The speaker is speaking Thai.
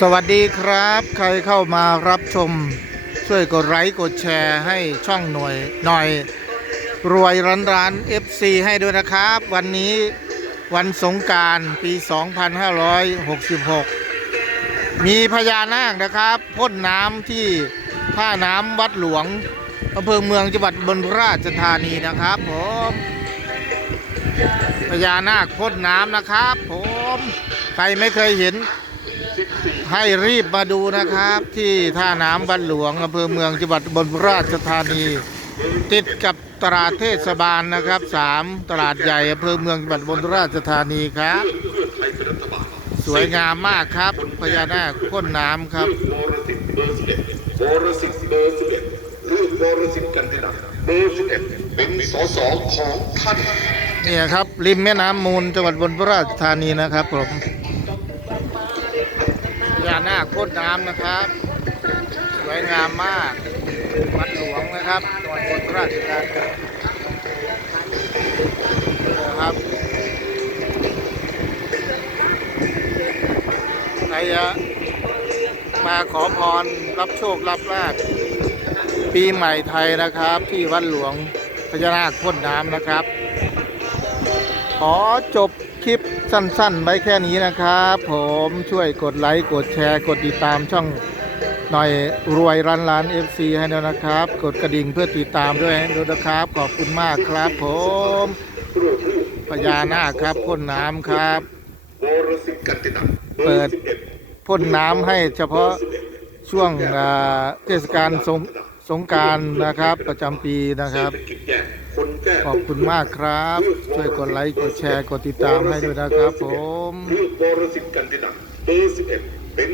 สวัสดีครับ ใครเข้ามารับชม ช่วยกดไลค์กดแชร์ให้ช่องหน่วยหน่อย รวยร้านร้าน FC ให้ด้วยนะครับ วันนี้วันสงกรารปี 2566 มีพญานาคนะครับพ่นน้ำที่ท่าน้ำวัดหลวงอำเภอเมืองจังหวัดบนราชธานีนะครับผมพญานาคพ่นน้ำนะครับผม ใครไม่เคยเห็น ให้รีบมาดูนะครับ ที่ท่าน้ำบันหลวงอำเภอเมืองจังหวัดบนราชธานี ติดกับตลาดเทศบาลนะครับสามตลาดใหญ่อำเภอเมืองจังหวัดบนราชธานีครับ สวยงามมากครับพญานาคพ่นน้ำครับวรสิทธิ์เบอร์สิบเอ็ดวรสิทธิ์เบอร์สิบเอ็ดเลือกวรสิทธิ์กันตินักเบอร์สิบเอ็ดเป็นสสของท่านเนี่ยครับ ริมแม่น้ำมูลจังหวัดบนราชธานีนะครับผม พญานาคพ่นน้ำนะครับ สวยงามมาก วัดหลวงนะครับจังหวัดบนราชธานีนะครับใครจะมาขอพรรับโชครับลาภปีใหม่ไทยนะครับ ที่วัดหลวงพญานาคพ่นน้ำนะครับ ขอจบ คลิปสั้นๆ ไว้แค่นี้นะครับ ผมช่วยกดไลค์กดแชร์ กดติดตามช่องหน่อยรวยรันล้าน FC ให้ด้วยนะครับ กดกระดิ่งเพื่อติดตามด้วยด้วยนะครับ ขอบคุณมากครับ ผมพญานาคครับพ่นน้ำครับ เปิดพ่นน้ำให้เฉพาะช่วงเทศกาลสงสงการนะครับ ประจำปีนะครับ ขอบคุณมากครับ ช่วยกดไลค์กดแชร์กดติดตามให้ด้วยนะครับผม เบอร์สิบเอ็ดเป็น